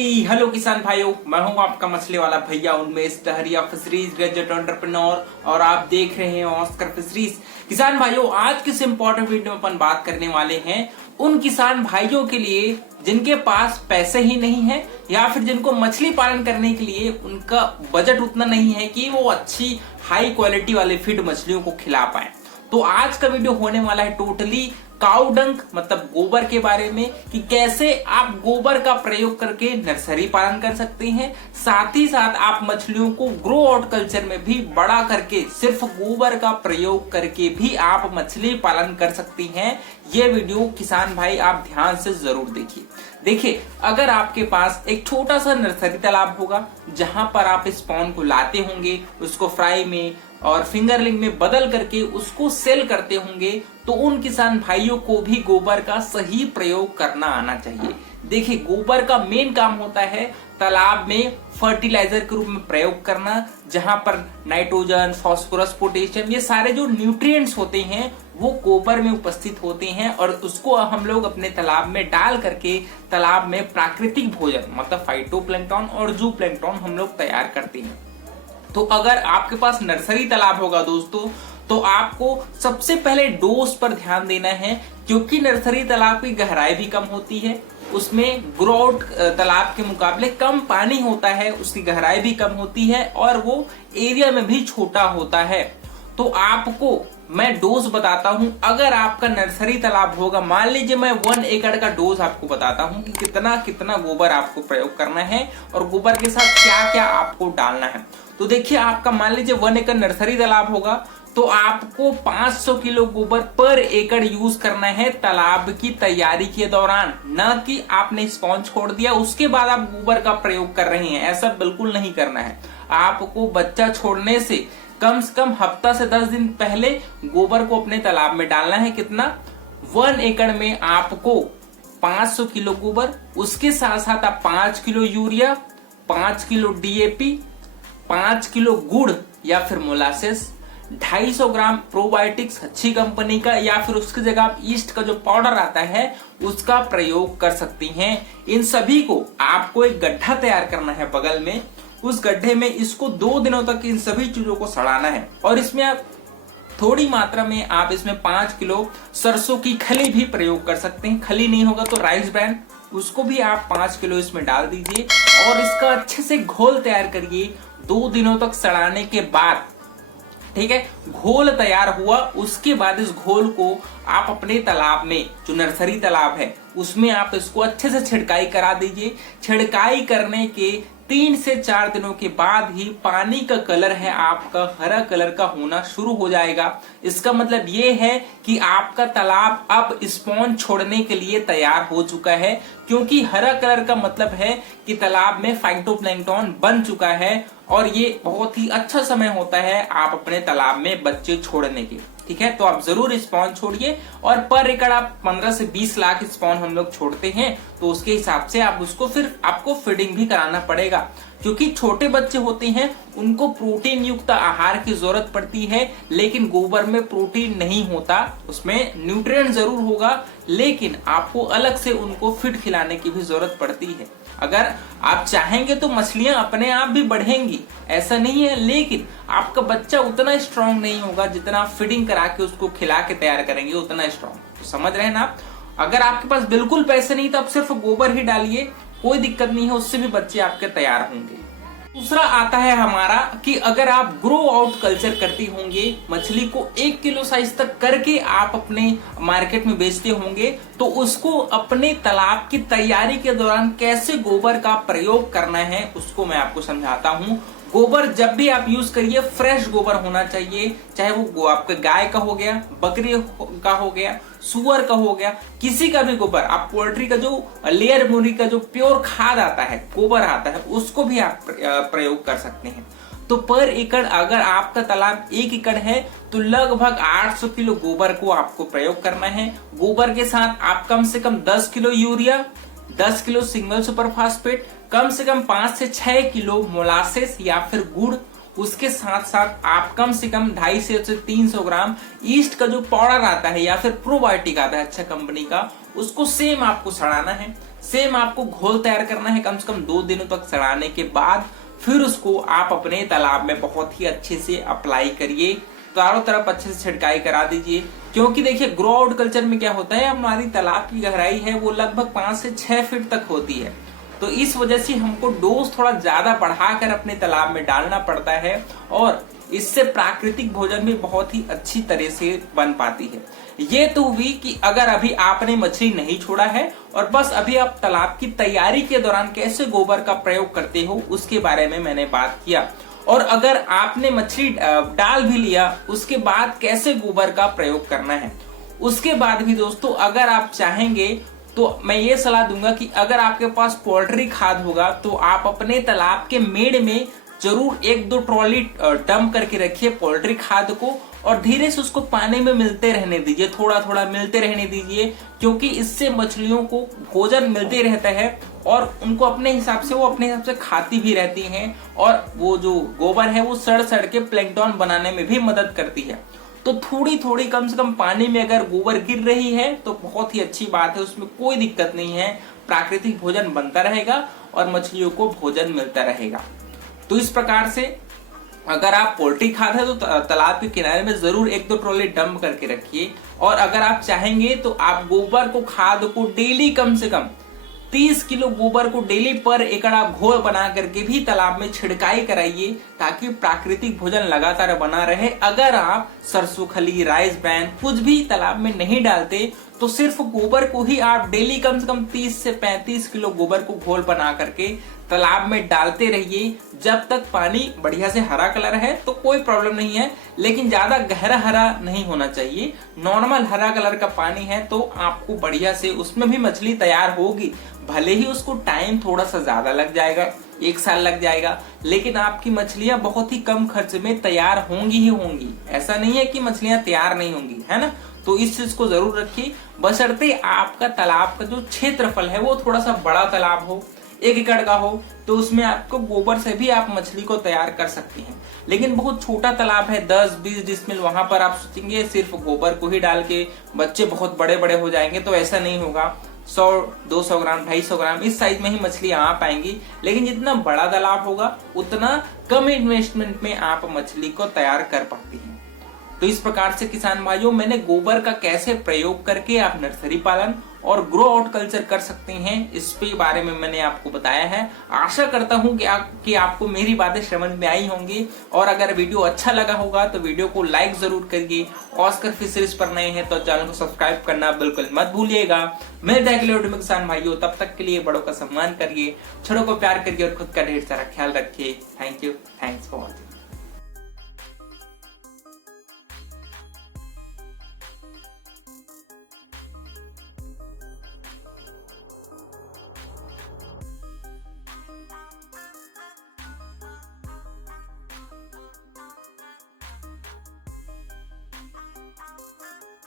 Hello किसान भाइयों, मैं हूं आपका मछली वाला भैया उन्मेष टहरिया फिशरीज ग्रेजुएट एंटरप्रेन्योर और आप देख रहे हैं ऑस्कर फिशरीज। किसान भाइयों, आज किस इम्पोर्टेंट वीडियो में अपन बात करने वाले हैं उन किसान भाइयों के लिए जिनके पास पैसे ही नहीं है या फिर जिनको मछली पालन करने के लिए उनका बजट उतना नहीं है कि वो अच्छी हाई क्वालिटी वाले फीड मछलियों को खिला पाए। तो आज का वीडियो होने वाला है टोटली काउ डंक मतलब गोबर के बारे में कि कैसे आप गोबर का प्रयोग करके नर्सरी पालन कर सकते हैं, साथ ही साथ आप मछलियों को ग्रो आउट कल्चर में भी बड़ा करके सिर्फ गोबर का प्रयोग करके भी आप मछली पालन कर सकती हैं। ये वीडियो किसान भाई आप ध्यान से जरूर देखिए, अगर आपके पास एक छोटा सा नर्सरी तालाब होगा जहां पर आप स्पॉन को लाते होंगे, उसको फ्राई में और फिंगरलिंग में बदल करके उसको सेल करते होंगे, तो उन किसान भाइयों को भी गोबर का सही प्रयोग करना आना चाहिए। देखिए, गोबर का मेन काम होता है तालाब में फर्टिलाइजर के रूप में प्रयोग करना, जहां पर नाइट्रोजन, फास्फोरस, पोटेशियम ये सारे जो न्यूट्रिएंट्स होते हैं वो गोबर में उपस्थित होते हैं और उसको हम लोग अपने तालाब में डाल करके तालाब में प्राकृतिक भोजन मतलब फाइटोप्लैंक्टन और जू प्लैंक्टन हम लोग तैयार करते हैं। तो अगर आपके पास नर्सरी तालाब होगा दोस्तों, तो आपको सबसे पहले डोज पर ध्यान देना है, क्योंकि नर्सरी तालाब की गहराई भी कम होती है, उसमें ग्रो आउट तालाब के मुकाबले कम पानी होता है, उसकी गहराई भी कम होती है और वो एरिया में भी छोटा होता है। तो आपको मैं डोज बताता हूं। अगर आपका नर्सरी तालाब होगा, मान लीजिए मैं 1 एकड़ का डोज आपको बताता हूं कि कितना कितना गोबर आपको प्रयोग करना है और गोबर के साथ क्या क्या आपको डालना है। तो देखिए, आपका मान लीजिए 1 एकड़ नर्सरी तालाब होगा तो आपको 500 किलो गोबर पर एकड़ यूज करना है तालाब की तैयारी के दौरान, न कि आपने स्पॉन छोड़ दिया उसके बाद आप गोबर का प्रयोग कर रहे हैं। ऐसा बिल्कुल नहीं करना है। आपको बच्चा छोड़ने से कम हफ्ता से 10 दिन पहले गोबर को अपने तालाब में डालना है। कितना? 1 एकड़ में आपको 500 किलो गोबर, उसके साथ साथ आप 5 kilo urea, 5 kilo DAP, 5 kilo गुड़ या फिर मोलासेस, 250 ग्राम प्रोबायोटिक्स अच्छी कंपनी का या फिर उसकी जगह आप ईस्ट का जो पाउडर आता है उसका प्रयोग कर सकती हैं। इन सभी को आपको एक गड्ढा तैयार करना है बगल में, उस गड्ढे में इसको 2 दिनों तक इन सभी चीजों को सड़ाना है और इसमें आप थोड़ी मात्रा में आप इसमें 5 किलो सरसों की खली भी प्रयोग कर सकते हैं। खली नहीं होगा तो राइस ब्रांड, उसको भी आप 5 किलो इसमें डाल दीजिए और इसका अच्छे से घोल तैयार करिए। 2 दिनों तक सड़ाने के बाद, ठीक है, घोल तैयार हुआ, उसके बाद इस घोल को आप अपने तालाब में, जो नर्सरी तालाब है उसमें आप इसको अच्छे से छिड़काई करा दीजिए। छिड़काई करने के 3 से 4 दिनों के बाद ही पानी का कलर है आपका हरा कलर का होना शुरू हो जाएगा। इसका मतलब ये है कि आपका तालाब अब स्पॉन छोड़ने के लिए तैयार हो चुका है, क्योंकि हरा कलर का मतलब है कि तालाब में फाइटोप्लैंक्टन बन चुका है और ये बहुत ही अच्छा समय होता है आप अपने तालाब में बच्चे छोड़ने के। ठीक है, तो आप जरूर स्पॉन छोड़िए और पर एकड़ आप 15 से 20 लाख स्पॉन हम लोग छोड़ते हैं, तो उसके हिसाब से आप उसको फिर आपको फीडिंग भी कराना पड़ेगा, क्योंकि छोटे बच्चे होते हैं उनको प्रोटीन युक्त आहार की जरूरत पड़ती है, लेकिन गोबर में प्रोटीन नहीं होता, उसमें न्यूट्रिएंट जरूर होगा लेकिन आपको अलग से उनको फीड खिलाने की भी जरूरत पड़ती है। अगर आप चाहेंगे तो मछलियां अपने आप भी बढ़ेंगी, ऐसा नहीं है, लेकिन आपका बच्चा उतना स्ट्रांग नहीं होगा जितना आप फीडिंग करा के उसको खिला के तैयार करेंगे उतना स्ट्रांग। तो समझ रहे हैं ना आप? अगर आपके पास बिल्कुल पैसे नहीं तो आप सिर्फ गोबर ही डालिए, कोई दिक्कत नहीं है, उससे भी बच्चे आपके तैयार होंगे। दूसरा आता है हमारा कि अगर आप ग्रो आउट कल्चर करती होंगे, मछली को 1 किलो साइज तक करके आप अपने मार्केट में बेचते होंगे, तो उसको अपने तालाब की तैयारी के दौरान कैसे गोबर का प्रयोग करना है उसको मैं आपको समझाता हूँ। गोबर जब भी आप यूज करिए फ्रेश गोबर होना चाहिए, चाहे वो आपके गाय का हो गया, बकरी का हो गया, सुअर का हो गया, किसी का भी गोबर। आप पोल्ट्री का जो लेयर मुर्गी का जो प्योर खाद आता है, गोबर आता है, उसको भी आप प्रयोग कर सकते हैं। तो पर एकड़ अगर आपका तालाब 1 एकड़ है तो लगभग 800 किलो गोबर को आपको प्रयोग करना है। गोबर के साथ आप कम से कम 10 kilo urea, 10 kilo single super phosphate, कम से कम 5 से 6 किलो मोलासेस या फिर गुड़, उसके साथ साथ आप कम से कम 250 से 300 ग्राम ईस्ट का जो पाउडर आता है या फिर प्रोबायोटिक आता है अच्छा कंपनी का, उसको सेम आपको सड़ाना है। सेम आपको घोल तैयार करना है कम से कम 2 दिनों तक सड़ाने के बाद, फिर उसको आप अपने तालाब में बहुत ही अच्छे से अप्लाई करिए, चारों तरफ अच्छे से छिड़काई करा दीजिए। क्योंकि देखिए ग्रो आउट कल्चर में क्या होता है, हमारी तालाब की गहराई है वो लगभग 5 से 6 फीट तक होती है, तो इस वजह से हमको डोज थोड़ा ज्यादा बढ़ाकर अपने तालाब में डालना पड़ता है और इससे प्राकृतिक भोजन भी बहुत ही अच्छी तरह से बन पाती है। ये तो हुई कि अगर अभी आपने मछली नहीं छोड़ा है और बस अभी आप तालाब की तैयारी के दौरान कैसे गोबर का प्रयोग करते हो उसके बारे में मैंने बात किया। और अगर आपने मछली डाल भी लिया उसके बाद कैसे गोबर का प्रयोग करना है उसके बाद भी दोस्तों, अगर आप चाहेंगे तो मैं ये सलाह दूंगा कि अगर आपके पास पोल्ट्री खाद होगा तो आप अपने तालाब के मेड़ में जरूर 1-2 ट्रॉली डंप करके रखिए पोल्ट्री खाद को और धीरे से उसको पानी में मिलते रहने दीजिए, थोड़ा थोड़ा मिलते रहने दीजिए, क्योंकि इससे मछलियों को भोजन मिलते रहता है और उनको अपने हिसाब से खाती भी रहती हैं और वो जो गोबर है वो सड़ सड़ के प्लैंकटन बनाने में भी मदद करती है। तो थोड़ी थोड़ी कम से कम पानी में अगर गोबर गिर रही है तो बहुत ही अच्छी बात है, उसमें कोई दिक्कत नहीं है, प्राकृतिक भोजन बनता रहेगा और मछलियों को भोजन मिलता रहेगा। तो इस प्रकार से अगर आप पोल्ट्री खाद है तो तालाब के किनारे में जरूर 1-2 ट्रॉली डंप करके रखिए। और अगर आप चाहेंगे तो आप गोबर को खाद को डेली कम से कम 30 किलो गोबर को डेली पर एकड़ आप घोल बना करके भी तालाब में छिड़काई कराइए ताकि प्राकृतिक भोजन लगातार बना रहे। अगर आप सरसों खली, राइस ब्रान कुछ भी तालाब में नहीं डालते तो सिर्फ गोबर को ही आप डेली कम से कम 30 से 35 किलो गोबर को घोल बना करके तालाब में डालते रहिए। जब तक पानी बढ़िया से हरा कलर है तो कोई प्रॉब्लम नहीं है, लेकिन ज्यादा गहरा हरा नहीं होना चाहिए। नॉर्मल हरा कलर का पानी है तो आपको बढ़िया से उसमें भी मछली तैयार होगी, भले ही उसको टाइम थोड़ा सा ज्यादा लग जाएगा, 1 साल लग जाएगा, लेकिन आपकी मछलियां बहुत ही कम खर्च में तैयार होंगी ही होंगी। ऐसा नहीं है कि मछलियां तैयार नहीं होंगी, है ना। तो इस चीज को जरूर रखिए, बशर्ते आपका तालाब का जो क्षेत्रफल है वो थोड़ा सा बड़ा तालाब हो, 1 एकड़ का हो, तो उसमें आपको गोबर से भी आप मछली को तैयार कर सकती हैं। लेकिन बहुत छोटा तालाब है 10-20 डिसमिल, वहां पर आप सोचेंगे सिर्फ गोबर को ही डाल के बच्चे बहुत बड़े बड़े हो जाएंगे, तो ऐसा नहीं होगा। 100-200 ग्राम 250 ग्राम इस साइज में ही मछली आ पाएंगी। लेकिन जितना बड़ा तालाब होगा उतना कम इन्वेस्टमेंट में आप मछली को तैयार कर पाती हैं। तो इस प्रकार से किसान भाइयों, मैंने गोबर का कैसे प्रयोग करके आप नर्सरी पालन और ग्रो आउट कल्चर कर सकते हैं इस पे बारे में मैंने आपको बताया है। आशा करता हूं कि आपको मेरी बातें समझ में आई होंगी, और अगर वीडियो अच्छा लगा होगा तो वीडियो को लाइक जरूर करिए। ऑस्कर फिशरीज पर नए हैं तो चैनल को सब्सक्राइब करना बिल्कुल मत भूलिएगा। मिलते हैं अगले वीडियो में किसान भाइयों, तब तक के लिए बड़ों का सम्मान करिए, छोटों को प्यार करिए और खुद का ढेर सारा ख्याल रखिए। Thank you, thanks for watching.